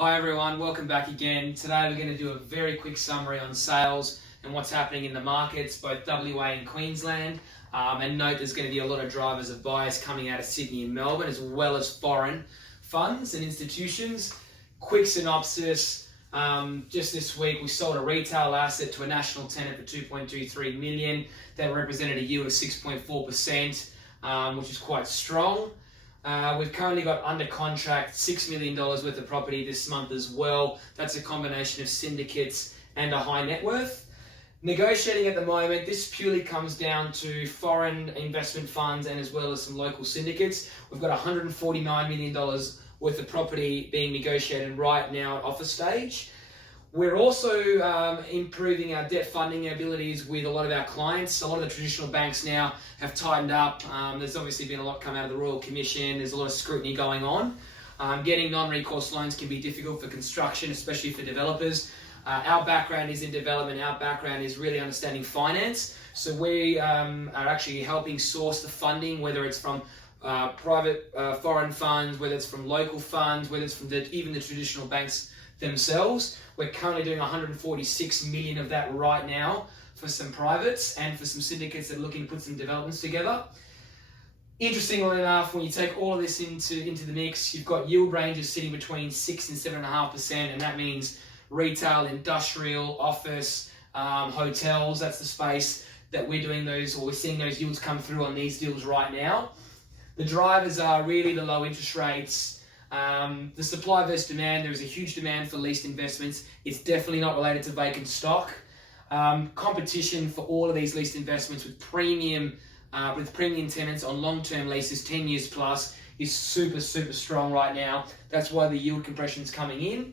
Hi everyone, welcome back again. Today we're going to do a very quick summary on sales and what's happening in the markets, both WA and Queensland. And note there's going to be a lot of drivers of buyers coming out of Sydney and Melbourne, as well as foreign funds and institutions. Quick synopsis, just this week we sold a retail asset to a national tenant for $2.23 million. That represented a yield of 6.4%, which is quite strong. We've currently got under contract $6 million worth of property this month as well. That's a combination of syndicates and a high net worth. Negotiating at the moment, this purely comes down to foreign investment funds and as well as some local syndicates. We've got $149 million worth of property being negotiated right now at offer stage. We're also improving our debt funding abilities with a lot of our clients. A lot of the traditional banks now have tightened up. There's obviously been a lot come out of the Royal Commission. There's a lot of scrutiny going on. Getting non-recourse loans can be difficult for construction, especially for developers. Our background is in development. Our background is really understanding finance. So we are actually helping source the funding, whether it's from private foreign funds, whether it's from local funds, whether it's from even the traditional banks themselves. We're currently doing 146 million of that right now for some privates and for some syndicates that are looking to put some developments together. Interestingly enough, when you take all of this into the mix, you've got yield ranges sitting between 6 and 7.5%, and that means retail, industrial, office, hotels. That's the space that we're doing those, or we're seeing those yields come through on these deals right now. The drivers are really the low interest rates. The supply versus demand. There is a huge demand for leased investments. It's definitely not related to vacant stock. Competition for all of these leased investments with premium tenants on long-term leases, 10 years plus, is super strong right now. That's why the yield compression is coming in.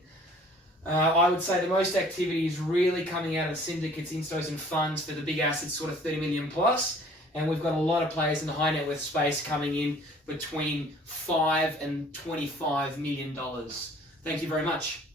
I would say the most activity is really coming out of syndicates, instos and funds for the big assets, sort of 30 million plus. And we've got a lot of players in the high net worth space coming in between $5 and $25 million. Thank you very much.